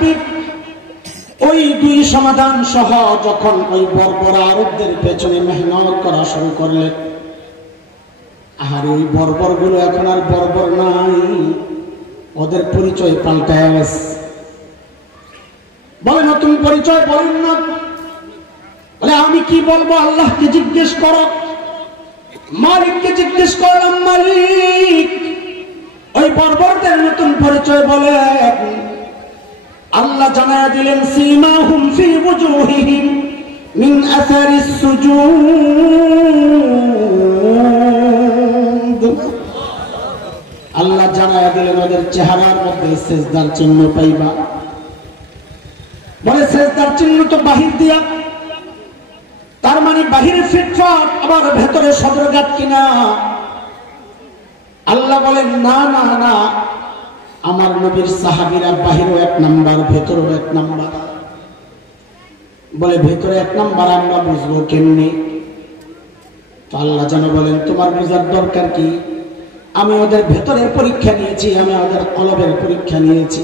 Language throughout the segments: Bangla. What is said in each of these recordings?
হাবিব ওই দুই সমাধান সহ যখন ওই বর্বর আরবদের পেছনে মেহনত করা শুরু করলেন, আর ওই বর্বর গুলো এখন আর বর্বর নাই, ওদের পরিচয় পাল্টায় গেছে। বলে নতুন পরিচয় বলেন না। বলে আমি কি বলবো? আল্লাহকে জিজ্ঞেস করো, মালিককে জিজ্ঞেস করলাম, মালিক। ওই বর্বরদের নতুন পরিচয় বলে আল্লাহ জানায়া দিলেন, সীমাহুম ফি ওজুহিহিম মিন আসারিস সুজুদ। আল্লাহ জানায়া দিলেন ওদের চেহারার মধ্যে সেজদার চিহ্ন পাইবা। বলে সেজদার চিহ্ন তো বাহির দিয়া, তার মানে বাহিরে ফিটফাট আবার ভেতরে সদরঘাত কিনা? আল্লাহ বলেন না না না, আমার নবীর সাহাবীরা বাহিরও এক নাম্বার, ভেতরেও এক নাম্বার। বলে ভেতরে এক নাম্বার আমরা বুঝবো কেমনি? তো আল্লাহ যেন বলেন তোমার বুঝার দরকার কি? আমি ওদের ভেতরের পরীক্ষা নিয়েছি, আমি ওদের কলবের পরীক্ষা নিয়েছি,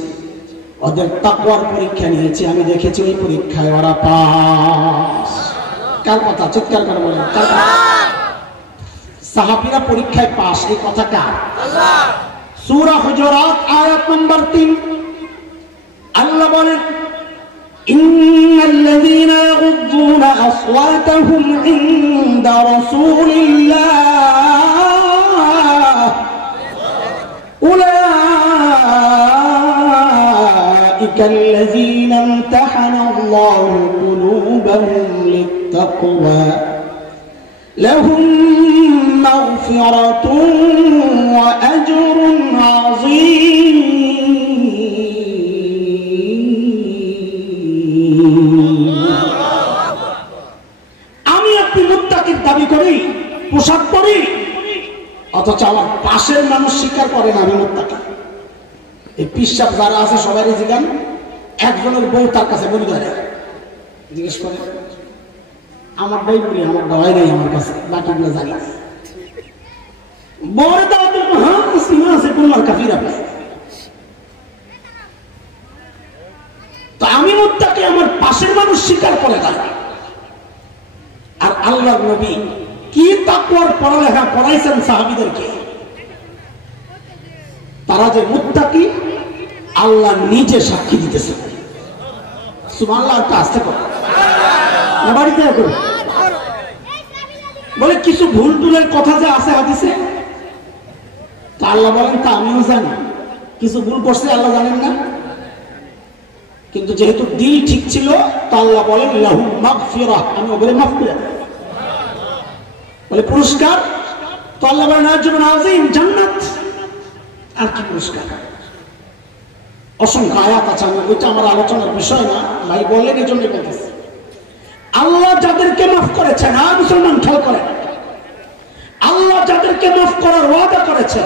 ওদের তাকওয়ার পরীক্ষা নিয়েছি। আমি দেখেছি ওই পরীক্ষায় ওরা পাস। কার কথা? চিৎকার করে বলেন কার কথা? সাহাবীরা পরীক্ষায় পাস, এই কথা কার? আল্লাহ। সূরা হুজুরাত আয়াত নম্বর 3 আল্লাহ বলেন, ইন্নাল্লাযীনা ইয়াগুদ্দুনা আসওয়াতাহুম ইনদা রাসূলিল্লাহ উলাইকাল্লাযীনা ইমতাহানাল্লাহু কুলুবাহুম লিত্তাকওয়া লাহুম মাগফিরাতুন ওয়া আজরুন আযীম। আমি আপনি মুত্তাকির দাবি করি, পোশাক পরি, অথচ আমার পাশের মানুষ স্বীকার করে না আমি মুত্তাকি। এই পিশাব যারা আছে সবাই জিজ্ঞান, একজনের বউ তার কাছে বলি ধরে জিজ্ঞেস করে, আমার বই বলি, আমার দাওয়াই নেই আমার কাছে, বাকিগুলো জানি। বড় দাও তো হ্যাঁ মুসলিম আছে, তোমার কাফির আপনি। তো আমি মুত্তাকি, আমার পাশের মানুষ স্বীকার করে না। আর আল্লাহর নবী কি তাকওয়ার পড়ালেখা পড়াইছেন সাহাবীদেরকে, তারা যে মুত্তাকি আল্লাহ নিজে সাক্ষী দিতেছেন। সুবহানাল্লাহ। আসতে কর না বাড়িতে এখন বলে কিছু ভুল টুলের কথা যে আছে হাদিসে, তা আল্লাহ বলেন তা আমিও জানি, কিছু ভুল করছে আল্লাহ জানেন না। কিন্তু যেহেতু দিল ঠিক ছিল, তা আল্লাহ বলেন লাহুম মাগফিরাহ, আমি ওগুলো মাফ করে দেব। বলে পুরস্কার, তো আল্লাহ বলেন আজরুন আযীম, জান্নাত। আর কি পুরস্কার? অসংখ্য আয়াত আছে, ওইটা আমার আলোচনার বিষয় না, ভাই বললেন এই জন্য বলতেছি। আল্লাহ যাদেরকে মাফ করেছেন, আর মুসলমান খেয়াল করেন, আল্লাহ যাদেরকে মাফ করার ওয়াদা করেছে,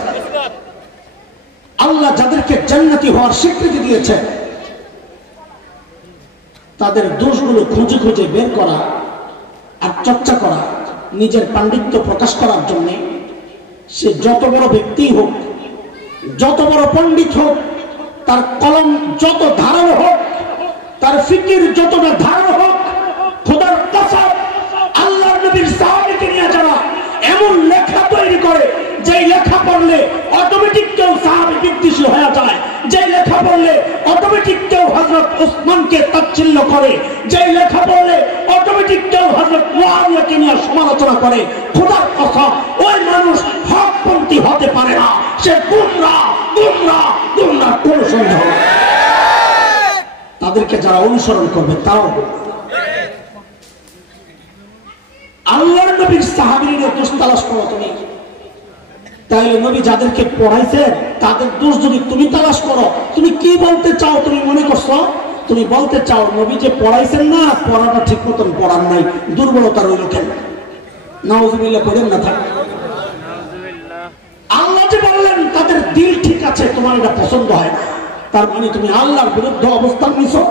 আল্লাহ যাদেরকে জান্নাতি হওয়ার স্বীকৃতি দিয়েছে, তাদের দোষগুলো খুঁজে খুঁজে বের করা আর চর্চা করা, নিজের পাণ্ডিত্য প্রকাশ করার জন্য, সে যত বড় ব্যক্তি হোক, যত বড় পণ্ডিত হোক, তার কলম যত ধারালো হোক, তার ফিকির যতটা ধারালো হোক, খোদার কসম আল্লাহর নবীর সাহাবীকে নিয়ে যারা এমন লেখা তৈরি করে, যেই লেখা পড়লে অটোমেটিক কেউ সাহাবী বিদ্বেষী হয়ে যায়, যেই লেখা পড়লে অটোমেটিক কেউ হযরত ওসমানকে তাচ্ছিল্য করে, যেই লেখা পড়লে অটোমেটিক কেউ হযরত মুআবিয়াকে নিয়ে সমালোচনা করে, খোদার কসম ওই মানুষ হকপন্থী হতে পারে না, সে গুমরাহ গুমরাহ গুমরাহ, কোনো সন্দেহ নেই। তাদেরকে যারা অনুসরণ করবে তারাও আল্লাহর নবীর সাহাবীদের দোষ তালাশ করো তুমি। তাইলে নবী যাদেরকে পড়াইছেন তাদের দোষ যদি তুমি তালাশ করো, তুমি কি বলতে চাও? তুমি মনে করছো তুমি বলতে চাও নবী যে পড়াইছেন না, পড়াটা ঠিক মতন পড়ার নাই, দুর্বলতা রইল কেন? নাউজুবিল্লাহ করেন না থাক। আল্লাহ যে বললেন তাদের দিল ঠিক আছে, তোমার এটা পছন্দ হয় না, তার মানে তুমি আল্লাহর বিরুদ্ধে অবস্থান নিছো,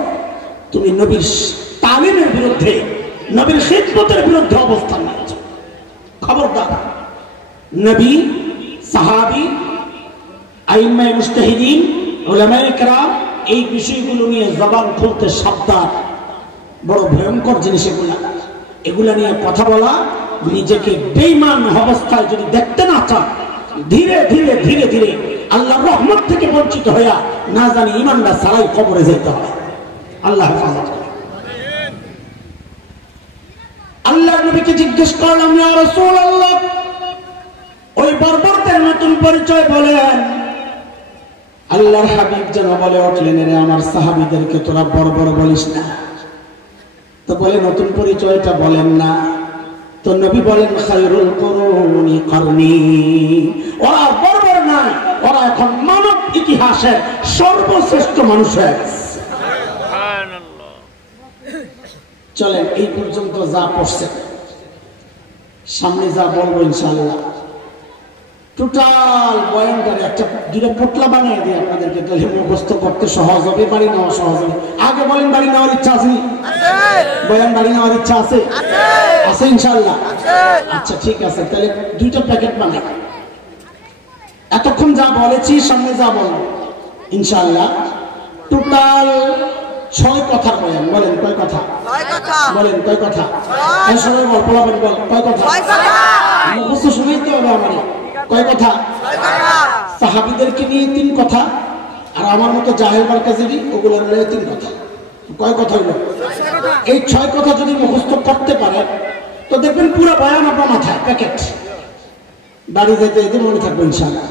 তুমি নবীর তালিমের বিরুদ্ধে, নবীর খিদমতের বিরুদ্ধে অবস্থান নিয়েছো। খবরদার, নবী, সাহাবী, আইম্মায়ে মুজতাহিদিন, উলামায়ে কেরাম এই বিষয়গুলো নিয়ে জবান খুলতে সাবধান, বড় ভয়ঙ্কর জিনিস এগুলা। এগুলা নিয়ে কথা বলা, নিজেকে বেঈমান অবস্থায় যদি দেখতে না চান, ধীরে ধীরে ধীরে ধীরে আল্লাহর রহমত থেকে বঞ্চিত হইয়া না জানি ইমানদার ছাড়াই কবরে যেতে হয়। আল্লাহ হেফাজত করে। আল্লাহর নবীকে জিজ্ঞেস করলাম, ইয়া রাসূলুল্লাহ, ওই বর্বরদের নতুন পরিচয় বলেন। আল্লাহর হাবিব যেন বলে উঠলেন, রে আমার সাহাবীদেরকে তোরা বর্বর বলিস না। তো বলে নতুন পরিচয়টা বলেন না। তো নবী বলেন, খায়রুল কুরুনি কারনি। ওরা বর্বর নয়, ওরা এখন মানব ইতিহাসের সর্বশ্রেষ্ঠ মানুষ হয়ে গেছে। সুবহানাল্লাহ। চলেন এই পর্যন্ত যা পড়ছে, সামনে যা বলবো ইনশাআল্লাহ টোটাল বয়ানটারে একটা দুটো পোটলা বানিয়ে দিয়ে আপনাদেরকে তাহলে মুখস্থ করতে সহজ হবে, বাড়ি নেওয়া সহজ হবে। আগে বলেন, বাড়ি নেওয়ার ইচ্ছা আছে? বয়ান বাড়ি নেওয়ার ইচ্ছা আছে? আছে ইনশাআল্লাহ। আচ্ছা ঠিক আছে, তাহলে দুইটা প্যাকেট বানাই। এতক্ষণ যা বলেছি, সামনে যা বলবো ইনশাআল্লাহ টোটাল 6 কথার বয়ান। বলেন কয় কথা? বলেন কয় কথা? সবাই গল্প বলবেন, বল কয় কথা? মুখস্থ শুনাইতে হবে আমার। কয় কথা? সাহাবীদেরকে নিয়ে 3 কথা, আর আমার মতো জাহেল মার্কাজেরই ওগুলো নিয়ে 3 কথা। কয় কথা হইল? এই 6 কথা যদি মুখস্থ করতে পারেন তো দেখবেন পুরো বয়ান আপনার মাথায় প্যাকেট। বাড়ি যেতে যেতে মনে থাকবে ইনশাআল্লাহ।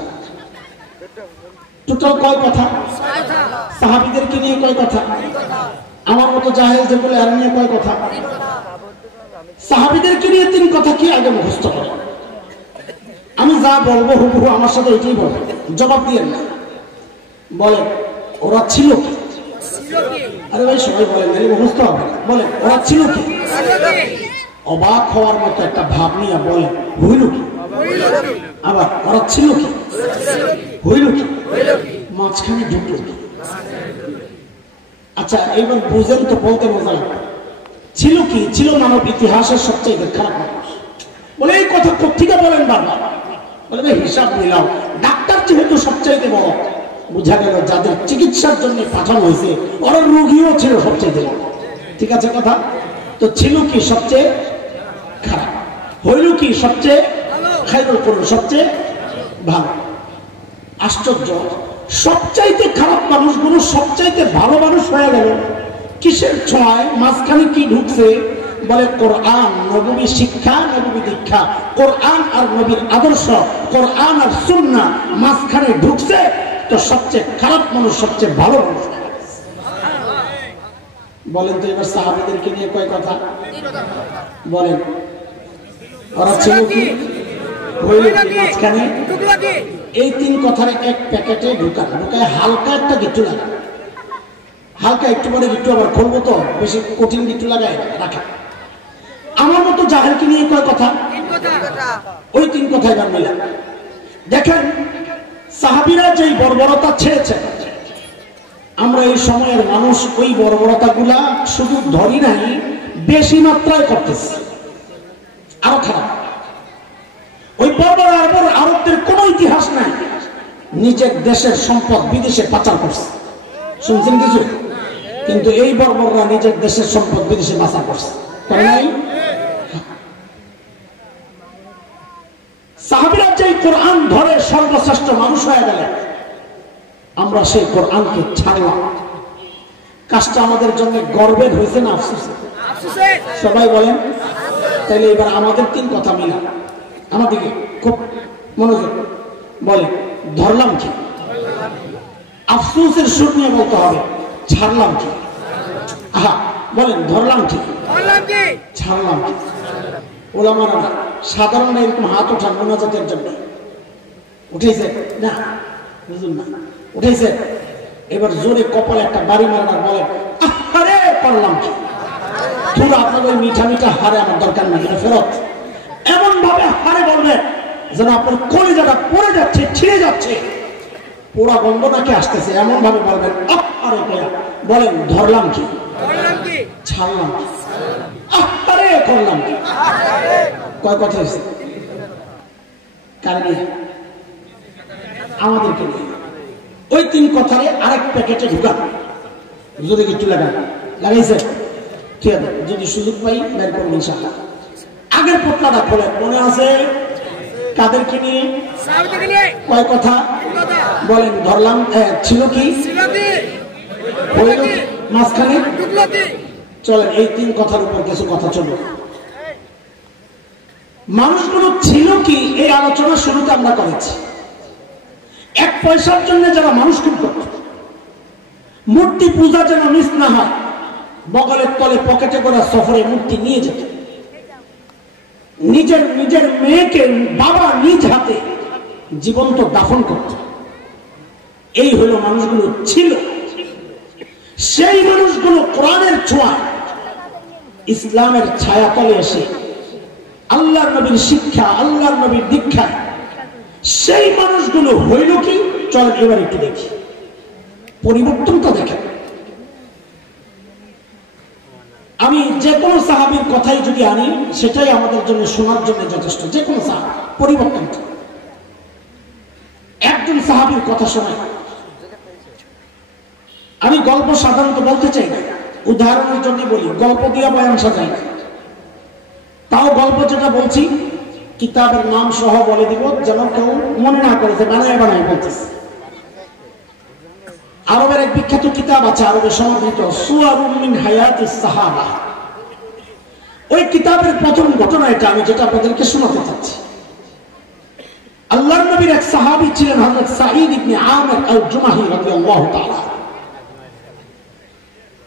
টোটাল কয় কথা? সাহাবীদেরকে নিয়ে কয় কথা? আমার মতো জাহেল যেগুলো আর নিয়ে কয় কথা? সাহাবীদেরকে নিয়ে 3 কথা কি আগে মুখস্থ করেন। আমি যা বলবো হুবহু আমার সাথে এটাই বলবেন, জবাব দিয়েন না। বলেন ওরা ছিল কি? আরে ভাই সবাই বলেন, মুখস্থ হবে। বলেন ওরা ছিল কি? অবাক হওয়ার মতো একটা ভাব নিয়ে বলেন, হইল কি? আবার ওরা ছিল কি? হইল কি? মাঝখানে ঢুকলো কি? আচ্ছা এইবার বুঝেন তো, বলতে মজা লাগবে। ছিল কি? ছিল মানব ইতিহাসের সবচেয়ে খারাপ মানুষ। বলে এই কথা কোথেকে বলেন বারবার? বলে ভাই হিসাব নিলাম, ডাক্তার যেহেতু সবচাইতে বড়, বোঝা গেল যাদের চিকিৎসার জন্য পাঠানো হয়েছে ওরা রোগীও ছিল সবচেয়ে বড়। ঠিক আছে কথা? তো ছিল কি সবচেয়ে খারাপ, হইল কি সবচেয়ে খায়রুল কুরুন, সবচেয়ে ভালো। আশ্চর্য, সবচাইতে খারাপ মানুষগুলো সবচাইতে ভালো মানুষ হয়ে গেল কিসের ছোঁয়ায়? মাঝখানে কি ঢুকছে? বলে কোরআন, নবী শিক্ষা, নবী দীক্ষা, কোরআন আর নবীর আদর্শ, কোরআন আর সুন্নাহ মাঝখানে ঢুকছে। তো সবচেয়ে খারাপ মানুষ সবচেয়ে ভালো মানুষ। বলেন তো এবার সাহাবীদেরকে নিয়ে কয় কথা? বলেন ওরা ছিল কি? হইল কি? মাঝখানে এই 3 কথার এক প্যাকেটে ঢুকায় হালকা একটা গিট্টু লাগায়, হালকা একটু পরে গিট্টু আবার খুলবো তো বেশি কঠিন গিট্টু লাগায় রাখা। আমার মতো জাহেলকে নিয়ে কয় কথা? ওই 3 কথা এবার মিলা। দেখেন সাহাবীরা যেই বর্বরতা ছেড়েছে, আমরা এই সময়ের মানুষ ওই বর্বরতা গুলা শুধু ধরি নাই, বেশি মাত্রায় করতেছে, আরো খারাপ। ওই বর্বর আরবদের কোন ইতিহাস নাই, নিজের দেশের সম্পদ বিদেশে পাচার করছে, শুনছেন কিছু? কিন্তু এই বর্বররা নিজের দেশের সম্পদ বিদেশে পাচার করছে, করে নাই? সাহাবীরা যে কোরআন ধরে সর্বশ্রেষ্ঠ মানুষ হয়ে গেল, আমরা সেই কোরআনকে ছাড়লাম। কাজটা আমাদের জন্য গর্বের হয়েছে না আফসোসে? সবাই বলেন। তাইলে এবার আমাদের 3 কথা মিলা, আমাদেরকে খুব মনোযোগ বলেন, ধরলাম কি? আফসোসের সুর নিয়ে বলতে হবে, ছাড়লাম কি? আহা বলেন, ধরলাম কি? ছাড়লাম কি? ওলামারা সাধারণ এরকম হাত ওঠান মোনাজাতের জন্য, উঠেছে না? বুঝুন না, উঠেছে। এবার জোরে কপালে একটা বাড়ি মারার বলেন, আরে পারলাম কি? পুরো আপনার ওই মিঠা মিঠা হারে আমার দরকার নাই, ফেরত। এমন ভাবে হারে বলবেন যেন আপনার কলিজাটা পড়ে যাচ্ছে, ছিঁড়ে যাচ্ছে, পোড়া গন্ধ নাকি আসতেছে, এমন ভাবে বলবেন। আরে বলেন, ধরলাম কি? ছাড়লাম কি? আরে করলাম কি? কয় কথা হয়েছে? কার নিয়ে? আমাদেরকে নিয়ে। ওই 3 কথারে আরেক প্যাকেটে ঢুকা। যদি কিছু লাগাইছে ঠিক আছে, যদি সুযোগ পাই বের করবো ইনশাআল্লাহ। আগের পোটলাটা খোলেন, মনে আছে কাদেরকে নিয়ে কয় কথা বলেন? ধরলাম ছিল কি মাঝখানে, চলেন এই 3 কথার উপর কিছু কথা চলবে। মানুষগুলো ছিল কি এই আলোচনা শুরুতে আমরা করেছি। 1 পয়সার জন্য যারা মানুষ খুন করত, মূর্তি পূজা যেন মিস না হয়, বগলের তলে পকেটে করে সফরে মূর্তি নিয়ে যেত, নিজের মেয়েকে বাবা নিজ হাতে জীবন্ত দাফন করত। এই হলো মানুষগুলো ছিল। সেই মানুষগুলো কোরআনের ছোঁয়ায় ইসলামের ছায়াতলে এসে আল্লাহর নবীর শিক্ষা, আল্লাহর নবীর দীক্ষায় সেই মানুষগুলো হইল কি? চলেন এবার একটু দেখি পরিবর্তনটা দেখেন। আমি যে কোনো সাহাবীর কথাই যদি আনি সেটাই আমাদের জন্য শোনার জন্য যথেষ্ট। যে কোনো সাহাবী পরিবর্তন, একজন সাহাবীর কথা শোনায়। আমি গল্প সাধারণত বলতে চাই না, উদাহরণের জন্য বলি, গল্প দিয়ে বয়ান সাজাই না। তাও গল্প যেটা বলছি কিতাবের নাম সহ বলে দিব, যেন কেউ মনে না করে যে বানায় বলতেছে। আরবের এক বিখ্যাত কিতাব আছে, আরবে সমাদৃত, সুয়ারুম মিন হায়াতিস সাহাবা। ওই কিতাবের প্রথম ঘটনা এটা, আমি যেটা আপনাদেরকে শোনাতে চাচ্ছি। আল্লাহর নবীর এক সাহাবী ছিলেন হযরত সাঈদ ইবনে আমির আল-জুমাহি রাদিয়াল্লাহু তাআলা।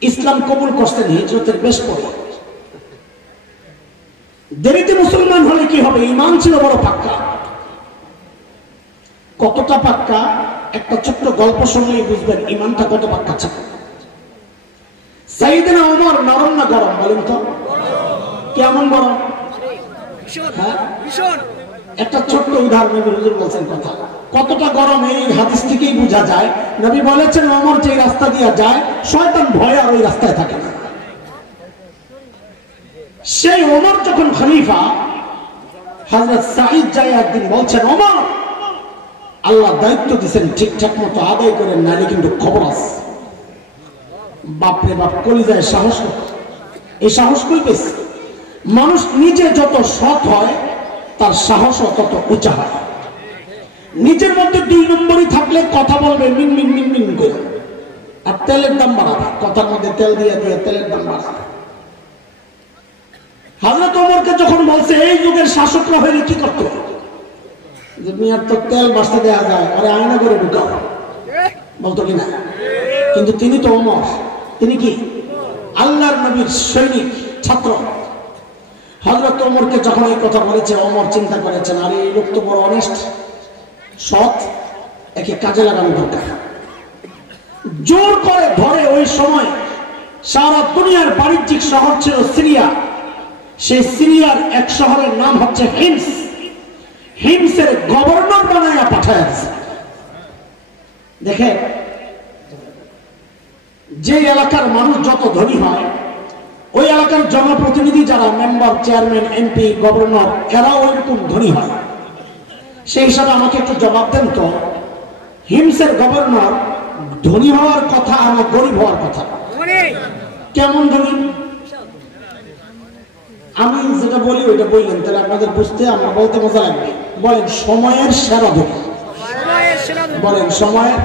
ইসলাম কবুল করতেন হিজরতের বেশ পরে। দেরিতে মুসলমান হলে কি হবে? ঈমান ছিল বড় পাক্কা। কতটা পাক্কা? একটা ছোট্ট গল্প শুনলেই বুঝবেন ঈমানটা কত পাক্কা ছিল। সাইয়েদনা ওমর নরম না গরম বলেন তো? কেমন গরম? একটা ছোট্ট উদাহরণ হুজুর বলছেন কথা, কতটা গরম এই হাদিস থেকেই বোঝা যায়। নবী বলেছেন ওমর যে রাস্তা দিয়ে যায় শয়তান ভয়ে আর ওই রাস্তায় থাকে না। সেই ওমর যখন খলিফা, হযরত সাঈদ যাই একদিন বলছেন, ওমর আল্লাহ দায়িত্ব দিচ্ছেন ঠিকঠাক মতো আদায় করেন, নাহলে কিন্তু খবর আছে। বাপরে বাপ, কলিজায় সাহস। এই সাহস কই পেয়েছে? মানুষ নিজে যত সৎ হয় তার সাহসও তত উঁচা হয়। নিজের মধ্যে 2 নম্বরই থাকলে কথা বলবে মিন মিন মিন মিন করে, আর তেলের দাম বাড়াবে, কথার মধ্যে তেল দিয়ে তেলের দাম বাড়াবে। হযরত ওমরকে যখন বলছে এই যুগের শাসকরা হইলে কি করতে হবে, যে মিয়ার তো তেল বাঁচতে দেওয়া যায়, আরে আয়না করে ঢুকাও, বলতো কিনা? কিন্তু তিনি তো ওমর, তিনি কি আল্লাহর নবীর সৈনিক, ছাত্র। হযরত ওমরকে যখন এই কথা বলেছে, ওমর চিন্তা করেছেন, আরে এই লোক তো বড় অনেস্ট, সৎ, একে কাজে লাগানো দরকার। জোর করে ধরে, ওই সময় সারা দুনিয়ার বাণিজ্যিক শহর ছিল সিরিয়া। সেই সিরিয়ার এক শহরের নাম হচ্ছে হিমস। হিমসের গভর্নর বানায়া পাঠায় আছে। দেখে যে এলাকার মানুষ যত ধনী হয়, ওই এলাকার জনপ্রতিনিধি যারা মেম্বার, চেয়ারম্যান, এমপি, গভর্নর, এরাও ওইরকম ধনী হয়। সেই হিসাবে আমাকে একটু জবাব দেন তো, হিমসের গভর্নর ধনী হওয়ার কথা আর গরিব হওয়ার কথা? কেমন ধনী? আমি যেটা বলি ওইটা বললেন, তাহলে আপনাদের বুঝতে আমার বলতে মজা লাগবে। বলেন সময়ের সেরা ধনী। বলেন সময়ের।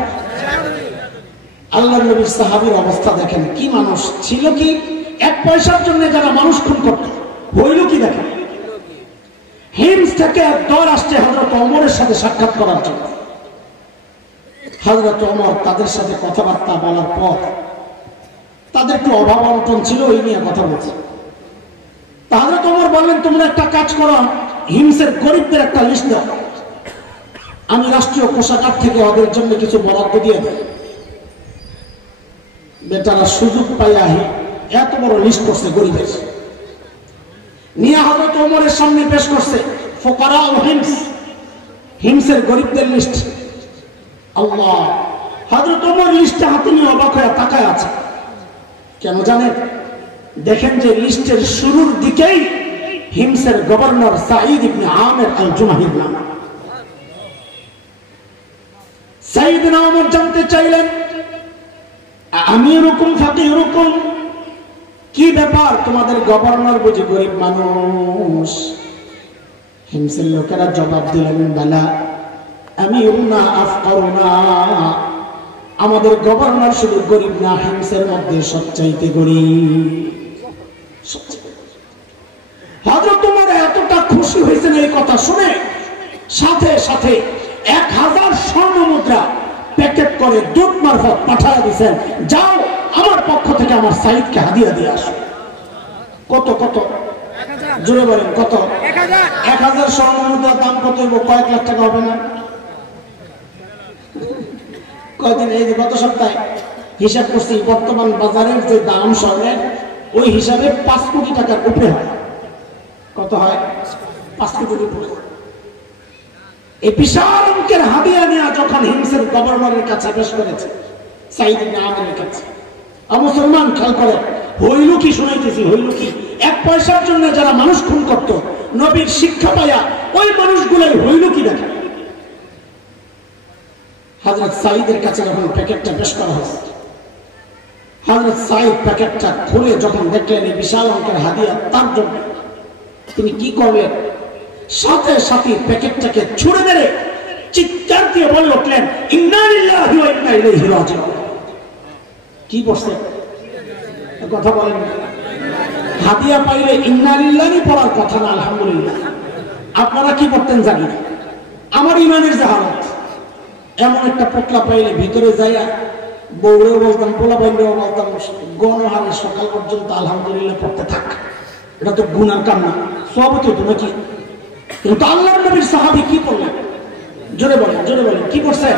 আল্লাহর নবীর সাহাবীর অবস্থা দেখেন, কি মানুষ ছিল কি? 1 পয়সার জন্য যারা মানুষ খুন করত, হইল কি দেখেন। হিমস থেকে এক দল আসছে হযরত ওমরের সাথে সাক্ষাৎ করার জন্য। হযরত ওমর তাদের সাথে কথাবার্তা বলার পর, তাদের একটু অভাব অনটন ছিল, ওই নিয়ে কথা বলছে। হযরত ওমর বললেন, তোমরা একটা কাজ করো, হিমসের গরিবদের একটা লিস্ট দাও, আমি রাষ্ট্রীয় কোষাগার থেকে ওদের জন্য কিছু বরাদ্দ দিয়ে দেব। বেটারা সুযোগ পাইয়া এত বড় লিস্ট করছে গরিবের, নিয়ে হযরত ওমরের সামনে পেশ করছে। ফুকারা ও হিমস, হিমসের গরিবদের লিস্ট। আল্লাহ, হযরত ওমর লিস্টটা হাতে নিয়ে অবাক হয়ে তাকায় আছে। কেন জানেন? দেখেন যে লিস্টের শুরুর দিকেই হিমসের গভর্নর সাঈদ ইবনে আমির আল-জুমাহির নাম। সাইয়েদনা ওমর জানতে চাইলেন আমি এরকম থাকি এরকম, কি ব্যাপার তোমাদের গভর্নর বুঝি গরিব মানুষ? হিমসের লোকেরা জবাব দিলেন, বালা আমি না আফকারু না, আমাদের গভর্নর শুধু গরিব না, হিমসের মধ্যে সবচাইতে গরিব। হযরত ওমর এতটা খুশি হয়েছেন এই কথা শুনে, সাথে সাথে 1000 স্বর্ণ মুদ্রা প্যাকেট করে দূত মারফত পাঠিয়ে দিয়েছেন, যাও আমার পক্ষ থেকে আমার সাইদকে হাদিয়া দিয়ে আসো। কত কত জোরে বলেন কত? 1000 স্বর্ণ মুদ্রার দাম কত হইব? কয়েক লাখ টাকা হবে না? কয়দিন এই যে গত সপ্তাহে হিসাব করছি, বর্তমান বাজারের যে দাম স্বর্ণের ওই হিসাবে 5 কোটি টাকার উপরে হয়। কত হয়? 5 কোটির উপরে। এই বিশাল অঙ্কের হাদিয়া নেওয়া যখন হিমসের গভর্নরের কাছে পেশ করেছে, সাইদ ইবনে আমিরের কাছে, মুসলমান খেয়াল করে হইল কি, শুনাইতেছি হইল কি, 1 পয়সার জন্য যারা মানুষ খুন করত, নবীর শিক্ষা পাইয়া ওই মানুষগুলোই হইল কি দেখে। হযরত সাইদের কাছে যখন প্যাকেটটা পেশ করা হয়েছে, হযরত সাইদ প্যাকেটটা খুলে যখন দেখলেন এই বিশাল অঙ্কের হাদিয়া তার জন্য, তিনি কি করলেন? সাথে সাথে প্যাকেটটাকে ছুঁড়ে মেরে চিৎকার দিয়ে বলে উঠলেন, ইন্না লিল্লাহি ওয়া ইন্না ইলাইহি রাজিউন। কি বলছে? কথা বলেন। হাদিয়া পাইলে ইন্না লিল্লাহি পড়ার কথা না, আলহামদুলিল্লাহ। আপনারা কি করতেন জানি না, আমার ইমানের যে হালত, এমন একটা পোটলা পাইলে ভিতরে যাইয়া বউরেও বলতাম, পোলা বাইরেও বলতাম, গণহারে সকাল পর্যন্ত আলহামদুলিল্লাহ পড়তে থাক। এটা তো গুনার কাম না, সব হতো নাকি? কিন্তু আল্লাহর নবীর সাহাবী কি করলেন? জোরে বলেন, জোরে বলেন, কি করছে?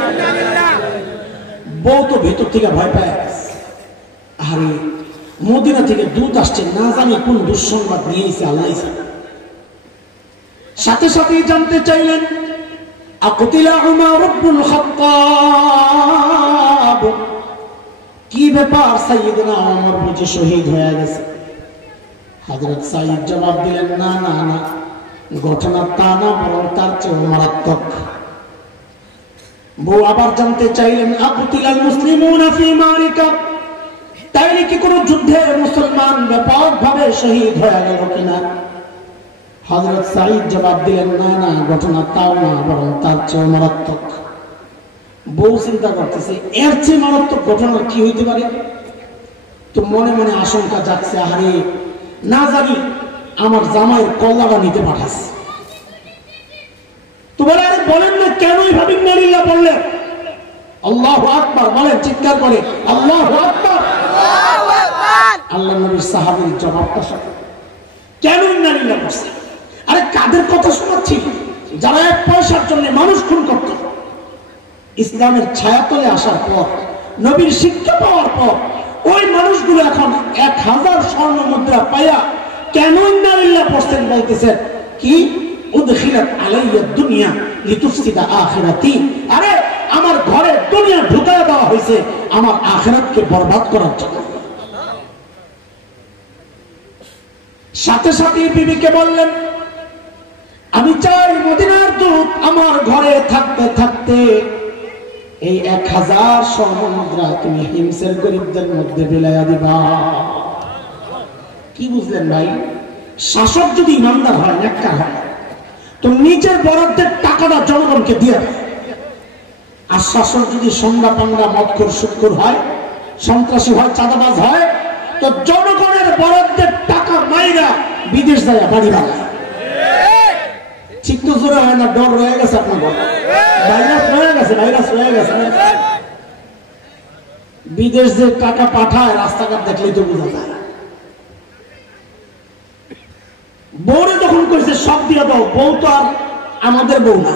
বউ তো ভেতর থেকে ভয় পায়, আরে মদিনা থেকে দূত আসছে, না জানি কোন দুঃসংবাদ নিয়ে এসে আল্লাহ। সাথে সাথেই জানতে চাইলেন, আকুতিলা উমর ইবনুল খাত্তাব, কি ব্যাপার? সাইয়েদনা ওমর বুঝি শহীদ হয়ে গেছে? হযরত সাইদ জবাব দিলেন, না না না, ঘটনা তা না, বরং তার চেয়ে মারাত্মক। বউ আবার জানতে চাইলেন, আকুতিলাল মুসলিমুনা ফি মারিকা, তাইলে কি কোন যুদ্ধে মুসলমান ব্যাপকভাবে শহীদ হয়ে গেল কিনা? হযরত সাইদ জবাব দিলেন, না না, ঘটনা তাও না, বরং তার চেয়ে মারাত্মক। বউ চিন্তা করতেছে, এর চেয়ে মারাত্মক ঘটনা কি হইতে পারে? তো মনে মনে আশঙ্কা জাগছে, আরে না জানি আমার জামাইয়ের কল্লাটা নিতে পাঠাচ্ছে। তো বলে, আরে বলেন না কেন এইভাবে ইন্না লিল্লাহ বললেন? আল্লাহু আকবার বলেন, চিৎকার করে আল্লাহু আকবার। আল্লাহ নবীর সাহাবীর জবাবটা শুনুন, কেন ইন্না লিল্লাহ বলছে? আরে কাদের কথা শোনাচ্ছি? যারা 1 পয়সার জন্য মানুষ খুন করত। ইসলামের ছায়াতলে আসার পর, নবীর শিক্ষা পাওয়ার পর, ওই মানুষগুলো এখন 1000 স্বর্ণ মুদ্রা পাইয়া কেন ইন্না লিল্লাহ পড়ছেন? বলতেছেন কি, উদখিলাত আলাইয়া দুনিয়া লিতুফসিদা আখিরাতি, আরে আমার ঘরে দুনিয়া ঢুকায় দেওয়া হয়েছে আমার আখিরাতকে বরবাদ করার জন্য। সাথে সাথে বিবিকে বললেন, আমি চাই মদিনার দূত আমার ঘরে থাকতে থাকতে এই 1000 স্বর্ণ মুদ্রা তুমি হিমসের গরিবদের মধ্যে বিলাইয়া দিবা। কি বুঝলেন ভাই? শাসক যদি ইমানদার হয়, নেককার হয়, তো নিজের বরাদ্দের টাকাটা জনগণকে দিয়ে দেয়। আর শাসক যদি সন্ধ্যা পান্ডা মদখোর সুদখোর হয়, সন্ত্রাসী হয়, চাঁদাবাজ হয়, তো জনগণের বরাদ্দের টাকা মাইরা বিদেশ যায় বাড়ি বানায়। ঠিক তো জোরে হয় না? ডর রয়ে গেছে আপনার ঘরে, ভাইরাস রয়ে গেছে, ভাইরাস রয়ে গেছে। বিদেশ যে টাকা পাঠায় রাস্তাঘাট দেখলেই তো বোঝা যায়। বউরে যখন কইছে সব দিয়ে দাও, বউ তো আর আমাদের বউ না,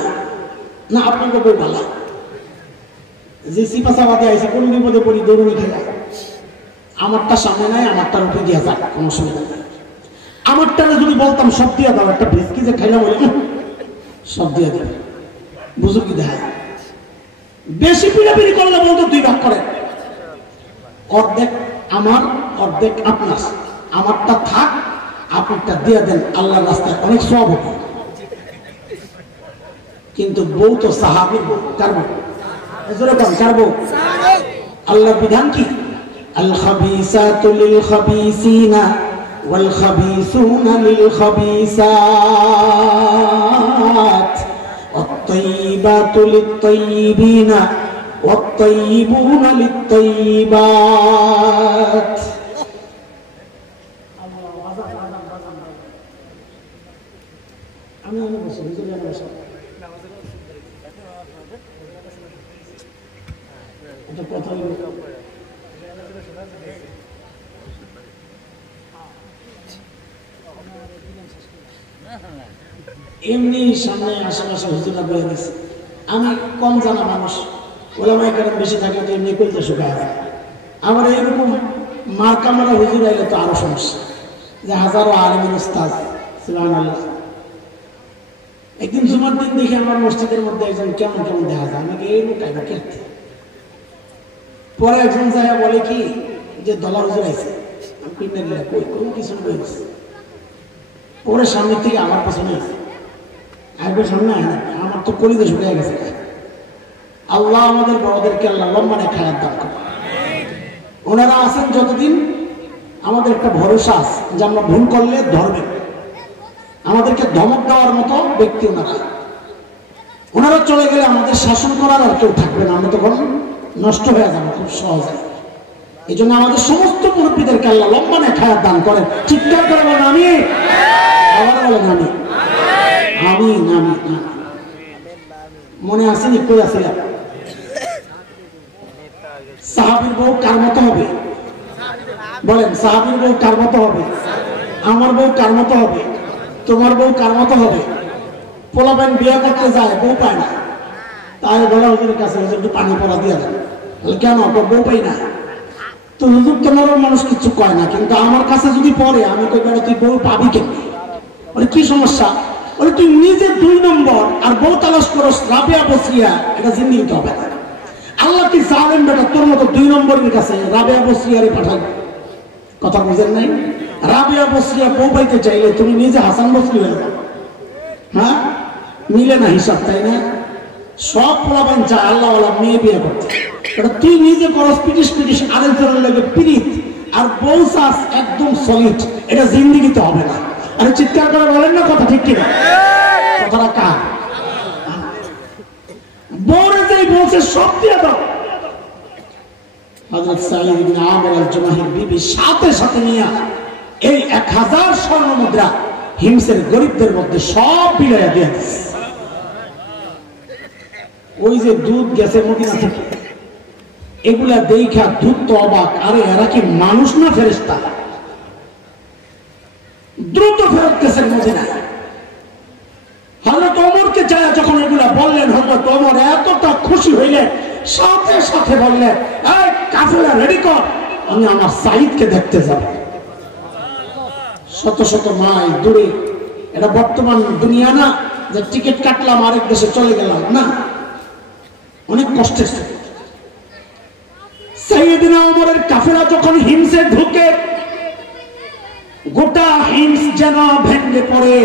না আপনাকে বউ ভালো, যে সিপাশাবাদে আইসা কোন বিপদে পড়ি দৌড়ে খেলা, আমারটা সামনে নাই, আমারটার উপরে দিয়া যাক, কোনো অসুবিধা নেই। আমারটারে যদি বলতাম সব দিয়ে দাও, একটা ভেসকি যে খাইলাম বলি সব দিয়ে দেবে, বুঝো কি দেখা। বেশি পিড়াপিড়ি করলে বলতো 2 ভাগ করে, অর্ধেক আমার অর্ধেক আপনার, আমারটা থাক, আপনারটা দিয়ে দেন, আল্লাহর রাস্তায় অনেক সওয়াব হবে। কিন্তু বউ তো সাহাবীর বউ, কার বউ? কার বউ? আল্লাহর বিধান কি? আল খাবিসাতু লিল খাবিসিনা ওয়াল খাবিসুনা লিল খাবিসাত ওয়াত-তাইয়িবাতু লিত-তাইয়িবিনা ওয়াত-তাইয়িবুনা লিত-তাইয়িবাত। এমনি সামনে আশেপাশে হুজুরা বয়ে গেছে, আমি কম জানা মানুষ, ওলামায়ে কেরাম বেশি থাকলে তো এমনি কইতে শুকায় যায়। আমার এরকম মার্কা মারা হুজুর আইলে তো আরো সমস্যা, যে হাজারো আলেমের উস্তাদ। সুবহানাল্লাহ। একদিন জুমার দিন দেখে আমার মসজিদের মধ্যে একজন কেমন কেমন দেখা যায়, আমাকে এই লোক আইবা কেটে। পরে একজন জায়গা বলে কি যে দলা হুজুর আইছে, আমি পিন্ডা দিলা কই কোন কিছু বলছি। পরে সামনের থেকে আমার পেছনে আছে, একবার সামনে আয় না, আমার তো কলিতে শুকিয়ে গেছে। আল্লাহ আমাদের বড়দেরকে আল্লাহ লম্বা নেক হায়াত দান করে। ওনারা আছেন যতদিন আমাদের একটা ভরসা আছে যে আমরা ভুল করলে ধরবেন, আমাদেরকে ধমক দেওয়ার মতো ব্যক্তি ওনারা। ওনারা চলে গেলে আমাদের শাসন করার আর কেউ থাকবে না, আমরা তখন নষ্ট হয়ে যাবো খুব সহজে। এই জন্য আমাদের সমস্ত মুরব্বীদেরকে আল্লাহ লম্বা নেক হায়াত দান করেন। চিৎকার করে বলেন আমি, আবার বলেন আমি, আমি নামি। মনে আসেনি কই আসিলাম? সাহাবীর বউ কার মতো হবে? বলেন, সাহাবীর বউ কার মতো হবে? আমার বউ কার মতো হবে? তোমার বউ কার মতো হবে? পোলাপান বিয়ে করতে যায়, বউ পায় না, তাই বলা হুজুরের কাছে একটু পানি পড়া দিয়ে দেন। কেন? বউ পাই না। তো হুজুর তোমার মানুষ কিছু কয় না, কিন্তু আমার কাছে যদি পড়ে আমি কই বেড়া তুই বউ পাবি কেন? বলে কি সমস্যা? বলে তুই নিজে 2 নম্বর আর বউ তালাশ করস রাবিয়া বসরিয়া, এটা জিন্দিগিতে হবে না। আল্লাহ কি জানেন বেটা তোর মতো 2 নম্বরের কাছে রাবিয়া বসরিয়ারে পাঠাবে? কথা বুঝেন নাই? রাবিয়া বসরিয়া বউ পাইতে চাইলে তুমি নিজে হাসান বসরি হয়ে যাও। হ্যাঁ, মিলে না হিসাব, তাই না? সব পোলাপান চায় আল্লাহ মেয়ে বিয়ে করতে, এটা তুই নিজে করস পিটিস আরেকজনের লাগে পিরিত, আর বউ চাস একদম সলিড, এটা জিন্দিগিতে হবে না। আরে চিৎকার করে বলেন না কথা ঠিক কিনা? কথাটা কার? বউরে যেই বলছে সব দিয়ে দাও। হযরত সাঈদ ইবনে আমর আল-জুমাহির বিবি সাথে সাথে নিয়ে এই 1000 স্বর্ণ মুদ্রা হিমসের গরিবদের মধ্যে সব বিলাইয়া দিয়ে দিচ্ছে। ওই যে দুধ গেছে মদিনা থেকে, এগুলা দেখা দুধ তো অবাক, আরে এরা কি মানুষ না ফেরেশতা? দ্রুত ফেরত গেছেন মদিনায়। হযরত ওমরকে যায় যখন এগুলা বললেন, হযরত ওমর এতটা খুশি হইলেন, সাথে সাথে বললেন, এই কাফেলা রেডি কর, আমি আমার সাঈদকে দেখতে যাব। শত শত মাইল দূরে, এটা বর্তমান দুনিয়া না যে টিকিট কাটলাম আরেক দেশে চলে গেলাম, না, অনেক কষ্টের। সাইয়েদনা ওমরের কাফেলা যখন হিমসে ঢুকে, গোটা হিমস যেন ভেঙে পড়ে,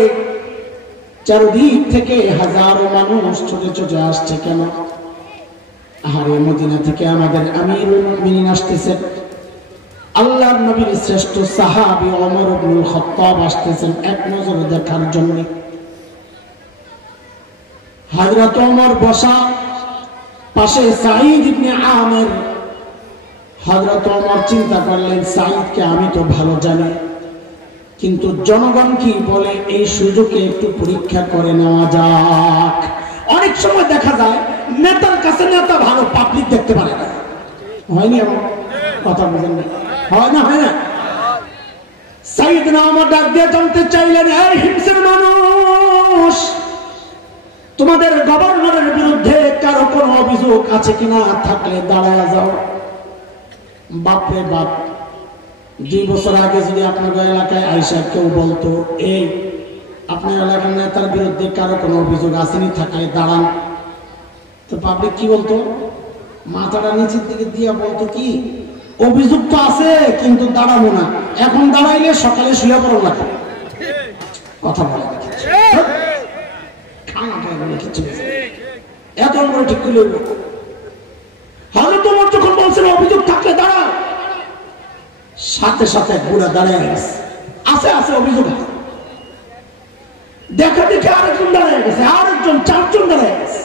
চারদিক থেকে হাজারো মানুষ ছুটে ছুটে আসছে। কেন? আরে মদিনা থেকে আমাদের আমিরুল মুমিনিন আসতেছেন, আল্লাহর নবীর শ্রেষ্ঠ সাহাবী ওমর ইবনুল খাত্তাব আসতেছেন এক নজরে দেখার জন্য। হযরত ওমর বসা, পাশে সাঈদ ইবনে আমির। হযরত ওমর চিন্তা করলেন, সাঈদকে আমি তো ভালো জানি, কিন্তু জনগণ কি বলে এই সুযোগে একটু পরীক্ষা করে নেওয়া যাক। অনেক সময় দেখা যায় নেতার কাছে নেতা ভালো, পাবলিক দেখতে পারে না। হয়নি? আমার কথা বুঝেন না? হয় না? হয় না? সাইয়েদনা ওমর ডাক দিয়ে জানতে চাইলেন, এই হিমসের মানুষ, তোমাদের গভর্নরের বিরুদ্ধে কারো কোনো অভিযোগ আছে কিনা? থাকলে দাঁড়ায় যাও। বাপরে বাপ, 2 বছর আগে যদি আপনার এলাকায় আইসা কেউ বলতো, এই আপনার এলাকার নেতার বিরুদ্ধে কারো কোনো অভিযোগ আসেনি, থাকলে দাঁড়ান, তো পাবলিক কি বলতো? মাথাটা নিচের দিকে দিয়ে বলতো কি, অভিযোগ তো আছে কিন্তু দাঁড়াবো না, এখন দাঁড়াইলে সকালে শুয়ে পড়া লাগে। কথা বলে এত করে ঠিক করে হয়তো তোমার যখন বলছেন অভিযোগ থাকলে দাঁড়া, সাথে সাথে বুড়া দাঁড়িয়ে গেছে। আছে আছে অভিযোগ আছে, দেখা দেখে আরেকজন দাঁড়িয়ে গেছে, আরেকজন, চারজন দাঁড়িয়ে গেছে।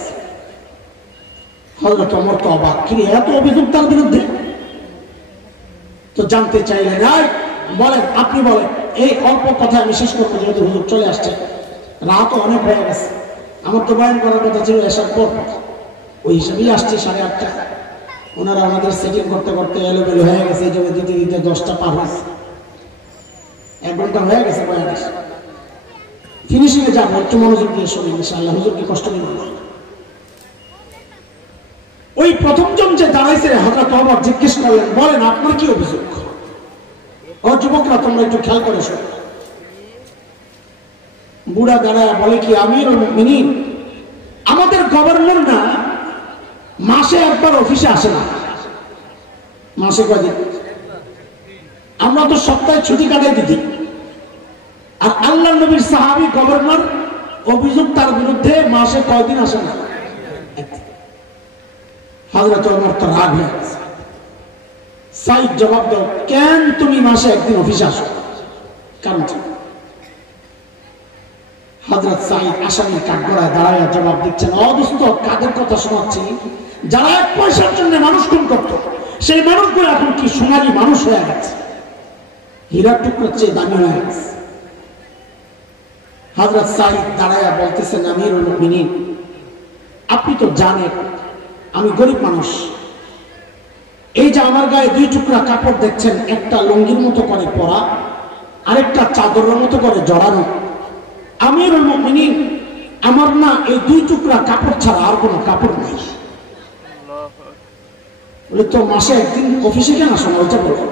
হযরত ওমর তো অবাক, কি এত অভিযোগ তার বিরুদ্ধে? তো জানতে চাইলেন, বলেন, আপনি বলেন। এই অল্প কথা আমি শেষ করবো, যেহেতু হুজুর চলে আসছে, রাতও অনেক হয়ে গেছে। আমার তো বয়ান করার কথা ছিল এসার পর, ওই হিসাবেই আসছে 8:30। ওনারা আমাদের সেটিং করতে করতে এলোমেলো হয়ে গেছে, এই জন্য দিতে দিতে 10টা পার হয়েছে, 1 ঘন্টা হয়ে গেছে বয়ান। ফিনিশিংয়ে যাবো, একটু মনোযোগ দিয়ে শুনি ইনশাআল্লাহ, হুজুরকে কষ্ট নিব না। ওই প্রথমজন যে দাঁড়াইছে, হযরত ওমর জিজ্ঞেস করলেন, বলেন আপনার কি অভিযোগ? ও যুবকরা, তোমরা একটু খেয়াল করে শোনো। বুড়া দাঁড়ায় বলে, কি আমিরুল মুমিনিন, আমাদের গভর্নর না মাসে একবার অফিসে আসে না। মাসে কয়দিন? আমরা তো সপ্তাহে ছুটি কাটাই দিই। আর আল্লাহ নবীর সাহাবী গভর্নর, অভিযোগ তার বিরুদ্ধে মাসে কয়দিন আসে না? হযরত ওমর তো রাগ হয়ে গেছে। সাইদ জবাব দাও, কেন তুমি মাসে একদিন অফিসে আসো? কারণ হযরত সাইদ আসামির কাঠগড়ায় দাঁড়ায় জবাব দিচ্ছেন, অদুস্ত, কাদের কথা শোনাচ্ছি? যারা 1 পয়সার জন্য মানুষ খুন করত, সেই মানুষগুলো এখন কি সোনালী মানুষ হয়ে গেছে, হীরার টুকরোর চেয়ে দামি হয়ে গেছে। হযরত সাইদ দাঁড়ায় বলতেছেন, আমিরুল মুমিনিন, আপনি তো জানেন আমি গরিব মানুষ। এই যে আমার গায়ে 2 টুকরা কাপড় দেখছেন, একটা লুঙ্গির মতো করে পরা, আরেকটা চাদরের মতো করে জড়ানো। আমিরুল মুমিনিন, আমার না এই 2 টুকরা কাপড় ছাড়া আর কোনো কাপড় নাই। বলে, তো মাসে একদিন অফিসে কেন আসো? ওইটা বলো।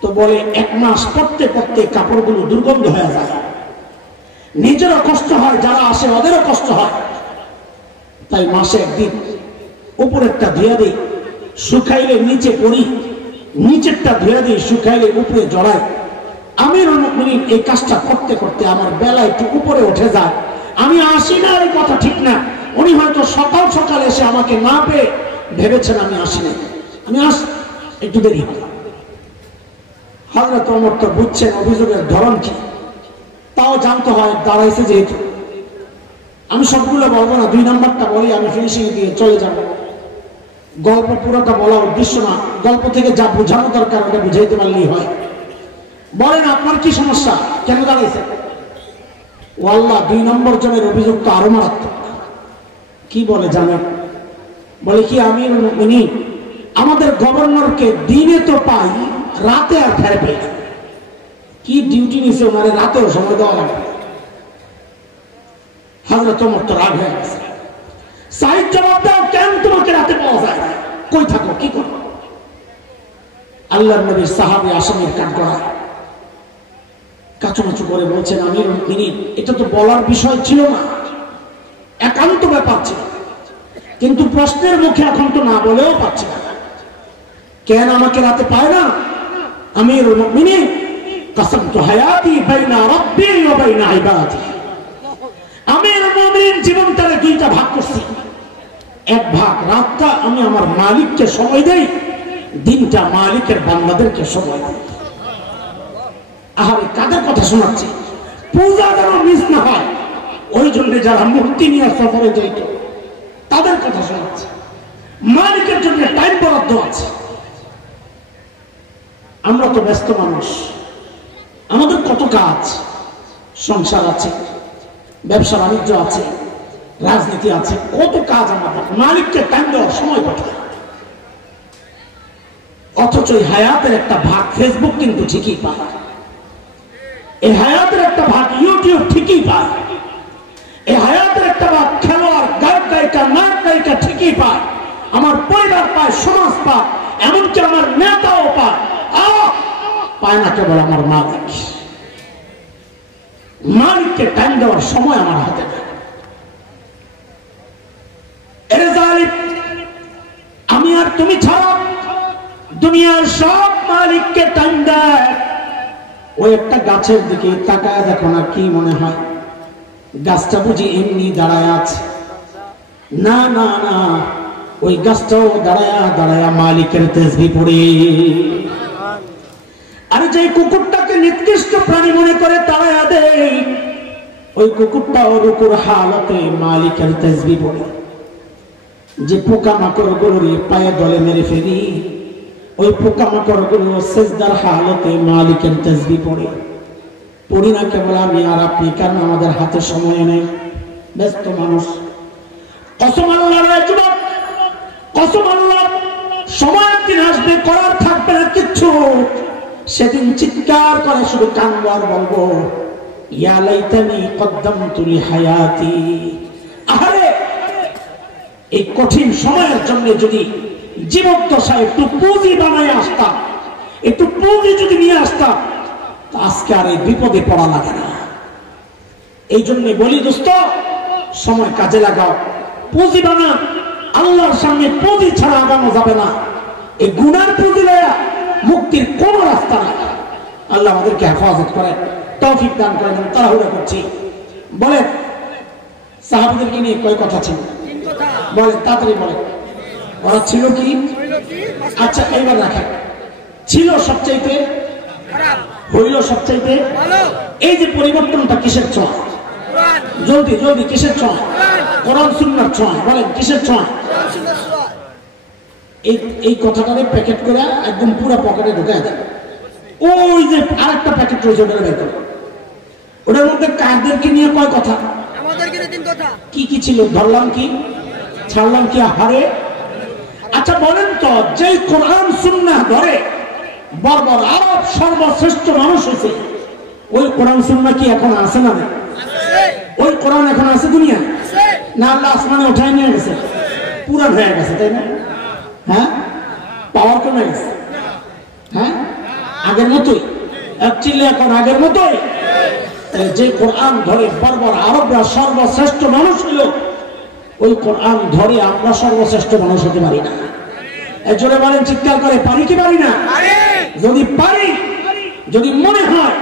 তো বলে, 1 মাস পড়তে পড়তে কাপড়গুলো দুর্গন্ধ হয়ে যায়, নিজেরও কষ্ট হয়, যারা আসে ওদেরও কষ্ট হয়, তাই মাসে একদিন উপরেরটা ধুয়ে দিই, শুকাইলে নিচে পড়ি, নিচেরটা ধুয়ে দিই, শুকাইলে উপরে জড়াই। আমিরুল মুমিনিন, এই কাজটা করতে করতে আমার বেলা একটু উপরে উঠে যায়। আমি আসি না, এই কথা ঠিক না। উনি হয়তো সকাল সকাল এসে আমাকে না পেয়ে ভেবেছেন আমি আসি না, আমি একটু দেরি হবে। হযরত ওমর তো বুঝছেন অভিযোগের ধরন কি, তাও জানতে হয়, দাঁড়াইছে যেহেতু। আমি সবগুলো বলবো না, 2 নম্বরটা বলি, আমি ফিনিশিং দিয়ে চলে যাব। গল্প পুরোটা বলা উদ্দেশ্য না, গল্প থেকে যা বোঝানো দরকার ওটা বুঝাইতে পারলেই হয়। বলেন আপনার কি সমস্যা, কেন দাঁড়াইছে? ও আল্লাহ, 2 নম্বর জনের অভিযোগ তো আরো মারাত্মক। কি বলে জানেন? বলে, কি আমিরুল মুমিনিন, আমাদের গভর্নরকে দিনে তো পাই, রাতে আর ফেরে পাই না। কি ডিউটি নিছে ওনারে, রাতেও সময় দেওয়া লাগবে। হযরত ওমর তো রাগ হয়ে গেছে। সাইদ জবাব দাও, কেন তোমাকে রাতে পাওয়া যায় না? কই থাকো, কি করো? আল্লাহর নবীর সাহাবী আসামির কাঠগড়ায় কাচুমাচু করে বলছেন, আমিরুল মুমিনিন, এটা তো বলার বিষয় ছিল না, একান্ত ব্যাপার ছিল, কিন্তু প্রশ্নের মুখে এখন তো না বলেও পাচ্ছি না। কেন আমাকে রাতে পায় না? আমিরুল মুমিনিন, কাসামতু হায়াতি বাইনা রাব্বি ওয়া বাইনা ইবাদি। আমিরুল মুমিনিন, জীবনটারে 2টা ভাগ করছি। 1 ভাগ রাতটা আমি আমার মালিককে সময় দেই, দিনটা মালিকের বান্দাদেরকে সময় দেই। আহারে, কাদের কথা শোনাচ্ছি? পূজা যেন মিস না হয়, ওই জন্য যারা মূর্তি নিয়ে সফরে যাইত তাদের কথা শোনাচ্ছে। মালিকের জন্য টাইম বরাদ্দ আছে। আমরা তো ব্যস্ত মানুষ, আমাদের কত কাজ, সংসার আছে, ব্যবসা বাণিজ্য আছে, রাজনীতি আছে, কত কাজ আমাদের। মালিককে টাইম দেওয়ার সময় কোথায়? অথচ এই হায়াতের একটা ভাগ ফেসবুক কিন্তু ঠিকই পায়, এই হায়াতের একটা ভাগ ইউটিউব ঠিকই পায়, এই হায়াতের একটা ভাগ খেলোয়াড়, গায়ক গায়িকা, নায়ক নায়িকা ঠিকই পায়, আমার পরিবার পায়, সমাজ পায়, এমনকি আমার নেতাও পায়। পায় না কেবল আমার মালিক। মালিককে টাইম দেওয়ার সময় আমার হাতে নেই। আমি আর তুমি ছাড়া দুনিয়ার সব মালিককে টাইম দেয়। ওই একটা গাছের দিকে তাকায় দেখো না, কি মনে হয় গাছটা বুঝি এমনি দাঁড়ায় আছে? না না না, ওই গাছটাও দাঁড়ায়া দাঁড়ায়া মালিকের তাসবিহ পড়ে। আর যে কুকুরটাকে নিকৃষ্ট প্রাণী মনে করে তাড়ায়া দেয়, ওই কুকুরটা রুকুর হালতে মালিকের তাসবিহ পড়ে। যে পোকামাকড় গুলোর পায়ে দলে মেরে ফেলি, ওই পোকামাকড় গুলো সিজদার হালতে মালিকের তাসবিহ পড়ে। পড়ি না কেবল আমি আর আপনি, কারণ আমাদের হাতে সময় নেই, ব্যস্ত মানুষ। কসম আল্লাহর যুবক, কসম আল্লাহ, সময় একদিন আসবে, করার থাকবে না কিচ্ছু। সেদিন চিৎকার করে শুধু কানবো আর বলবো, ইয়া লাইতানি কদ্দামতু লিহায়াতি। আরে এই কঠিন সময়ের জন্য যদি জীবদ্দশায় একটু পুঁজি বানায় আসতাম, একটু পুঁজি যদি নিয়ে আসতাম, আজকে আর এই বিপদে পড়া লাগে না। এই জন্য বলি দোস্ত, সময় কাজে লাগাও, পুঁজি বানা। আল্লাহর সামনে পুঁজি ছাড়া আগানো যাবে না। এই গুনার পুঁজি লয়া মুক্তির কোন রাস্তা নাই। আল্লাহ আমাদেরকে হেফাজত করেন, তৌফিক দান করেন। তাড়াহুড়া করছি, বলেন সাহাবীদেরকে নিয়ে কয় কথা ছিল? বলেন, তাড়াতাড়ি বলেন। ওরা ছিল কি? আচ্ছা এইবার রাখেন, ছিল সবচাইতে, হইল সবচাইতে। এই যে পরিবর্তনটা কিসের ছোঁয়া? জলদি জলদি, কিসের ছোঁয়া? কোরআন সুন্নাহর ছোঁয়া। বলেন কিসের ছোঁয়া? এই কথাটারে প্যাকেট করে একদম পুরো পকেটে ঢুকে দেন। ওই যে আরেকটা প্যাকেট রয়েছে, ওটা বের করে। ওটার মধ্যে কাদেরকে নিয়ে কয় কথা? আমাদেরকে নিয়ে 3 কথা। কি কি ছিল? ধরলাম কি, ছাড়লাম কি? হারে। আচ্ছা বলেন তো, যে কোরআন সুন্নাহ ধরে বর্বর আরব সর্বশ্রেষ্ঠ মানুষ হয়েছে, ওই কোরআন সুন্নাহ কি এখন আছে না? ওই কোরআন এখন আছে দুনিয়া না? আল্লাহ আসমানে উঠাই নিয়ে গেছে, পুরান হয়ে গেছে, তাই না? হ্যাঁ, পাওয়ার কমে গেছে। হ্যাঁ, আগের মতোই, অ্যাকচুয়ালি এখন আগের মতোই। যে কোরআন ধরে বর্বর আরবরা সর্বশ্রেষ্ঠ মানুষ হইল, ওই কোরআন ধরে আমরা সর্বশ্রেষ্ঠ মানুষ হতে পারি না। জোরে বলেন, চিৎকার করে, পারি কি পারি না? যদি পারি, যদি মনে হয়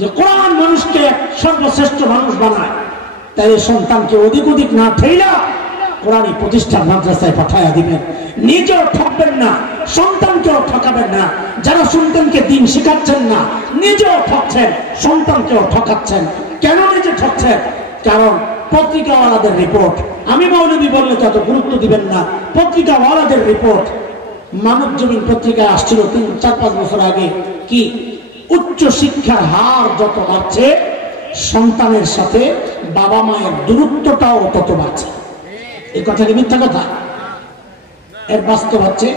যে কোরআন মানুষকে সর্বশ্রেষ্ঠ মানুষ বানায়, তাই সন্তানকে অধিক অধিক না ঠেলা কোরআনী প্রতিষ্ঠান মাদ্রাসায় পাঠায়া দিবেন। নিজেও ঠকবেন না, সন্তানকেও ঠকাবেন না। যারা সন্তানকে দিন শেখাচ্ছেন না, নিজেও ঠকছেন, সন্তানকেও ঠকাচ্ছেন। কেন নিজে ঠকছেন? কারণ পত্রিকাওয়ালাদের রিপোর্ট। আমি মৌলবী বললে তত গুরুত্ব দিবেন না, পত্রিকাওয়ালাদের রিপোর্ট। মানব জমিন পত্রিকায় আসছিল 3-4-5 বছর আগে, কি উচ্চ শিক্ষার হার যত বাড়ছে, সন্তানের সাথে বাবা মায়ের দূরত্বটাও তত বাড়ছে। এই কথা কি মিথ্যা কথা? এর বাস্তব হচ্ছে,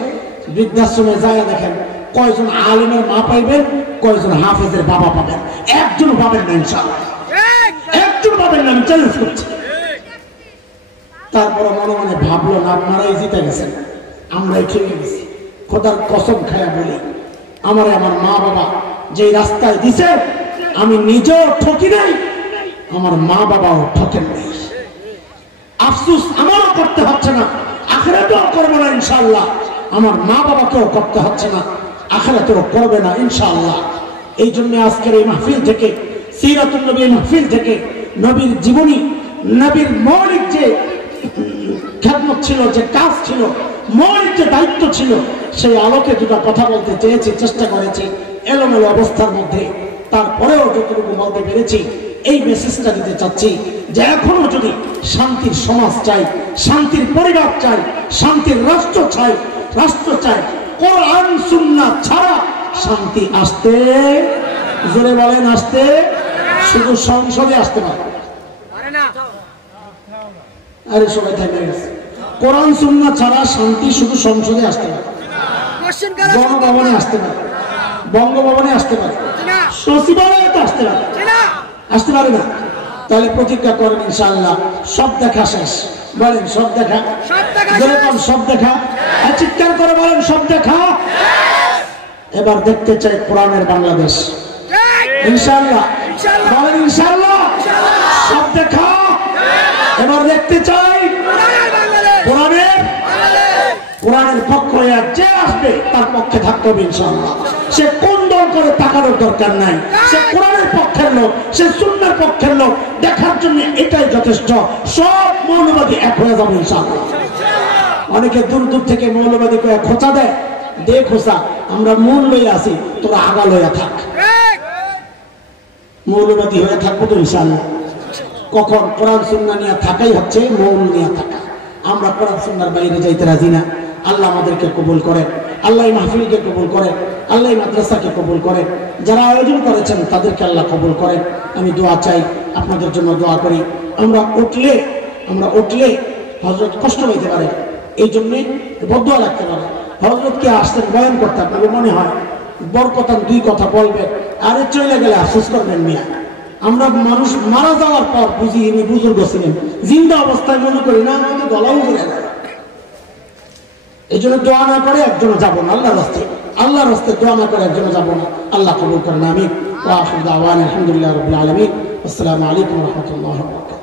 বৃদ্ধাশ্রমে যায় দেখেন, কয়জন আলেমের মা পাইবেন, কয়জন হাফেজের বাবা পাবেন? একজন পাবেন না, ইনশাআল্লাহ একজন পাবেন না, আমি চ্যালেঞ্জ করছি। তারপর মনে মনে ভাবলো, না আপনারাই জিতে গেছেন, আমরাই ঠকে গেছি। খোদার কসম খায়া বলি, আমারে আমার মা বাবা যে রাস্তায় দিছে, আমি নিজেও ঠকি নাই, আমার মা বাবাও ঠকেন নাই। আফসোস আমারও করতে হচ্ছে না, আখিরাতেও করবো না ইনশাআল্লাহ। আমার মা বাবাকেও করতে হচ্ছে না, আখিরাতেও করবে না ইনশাআল্লাহ। এই জন্য আজকের এই মাহফিল থেকে, সিরাতুন নবী মাহফিল থেকে, নবীর জীবনী, নবীর মৌলিক যে খেদমত ছিল, যে কাজ ছিল, মৌলিক যে দায়িত্ব ছিল, সেই আলোকে দুটো কথা বলতে চেয়েছি, চেষ্টা করেছি এলোমেলো অবস্থার মধ্যে। তারপরেও যতটুকু বলতে পেরেছি, এই মেসেজটা দিতে চাচ্ছি যে এখনো যদি শান্তির সমাজ চাই, শান্তির পরিবার চাই, শান্তির রাষ্ট্র চাই, কোরআন সুন্নাহ ছাড়া শান্তি আসতে, জোরে বলেন আসতে, শুধু সংসদে আসতে পারে না। আরে সবাই থাকবে, কোরআন সুন্নাহ ছাড়া শান্তি শুধু সংসদে আসতে পারে, গণভবনে আসতে পারে, বঙ্গভবনে আসতে পারে, সচিবালয়ে আসতে পারে, আসতে পারে না। তাহলে প্রতিজ্ঞা করেন ইনশাআল্লাহ, সব দেখা শেষ। বলেন সব দেখা, সব দেখা, চিৎকার করে বলেন সব দেখা। এবার দেখতে চাই কোরআনের বাংলাদেশ, ইনশাআল্লাহ। বলেন ইনশাআল্লাহ, সব দেখা। এবার দেখতে চাই কোরআনের পক্ষ হয়ে যে আসবে তার পক্ষে থাকতে হবে ইনশাআল্লাহ। সে কোন দল করে তাকানোর দরকার নাই, সে কোরআনের পক্ষের লোক, সে সুন্নাহর পক্ষের লোক, দেখার জন্য এটাই যথেষ্ট। সব মৌলবাদী এক হয়ে যাবে ইনশাআল্লাহ। অনেকে দূর দূর থেকে মৌলবাদী করে খোঁচা দেয়, দেখো আমরা মূল লইয়া আছি, তোরা আগা লইয়া থাক। মৌলবাদী হয়ে থাকবো তো ইনশাআল্লাহ। কখন কোরআন সুন্নাহ নিয়ে থাকাই হচ্ছে মৌল নিয়ে থাকা। আমরা কোরআন সুন্নাহর বাইরে যাইতে রাজি না। আল্লাহ আমাদেরকে কবুল করেন, আল্লাহ মাহফিলকে কবুল করেন, আল্লাহ মাদ্রাসাকে কবুল করেন, যারা আয়োজন করেছেন তাদেরকে আল্লাহ কবুল করেন। আমি দোয়া চাই, আপনাদের জন্য দোয়া করি। আমরা উঠলে হযরত কষ্ট হইতে পারে, এই জন্যে বদদোয়া লাগতে পারে। হযরতকে আসতেন বয়ান করতে, আপনাদের মনে হয় বরকতান 2 কথা বলবেন, আরে চলে গেলে আফসোস করবেন মিয়া। আমরা মানুষ মারা যাওয়ার পর বুঝি ইনি বুজুর্গ ছিলেন, জিন্দা অবস্থায় মনে করি না আমাদের গলাও ঘুরে যায়। এই জন্য দোয়া না করে একজন যাবো না আল্লাহর রাস্তায় দোয়া না করে একজন যাবো না। আল্লাহ কবুল করেন। আমিন। ওয়া আখিরু দাওয়ানা আলহামদুলিল্লাহি রাব্বিল আলামিন। আসসালামু আলাইকুম ওয়া রাহমাতুল্লাহি ওয়া বারাকাতুহু।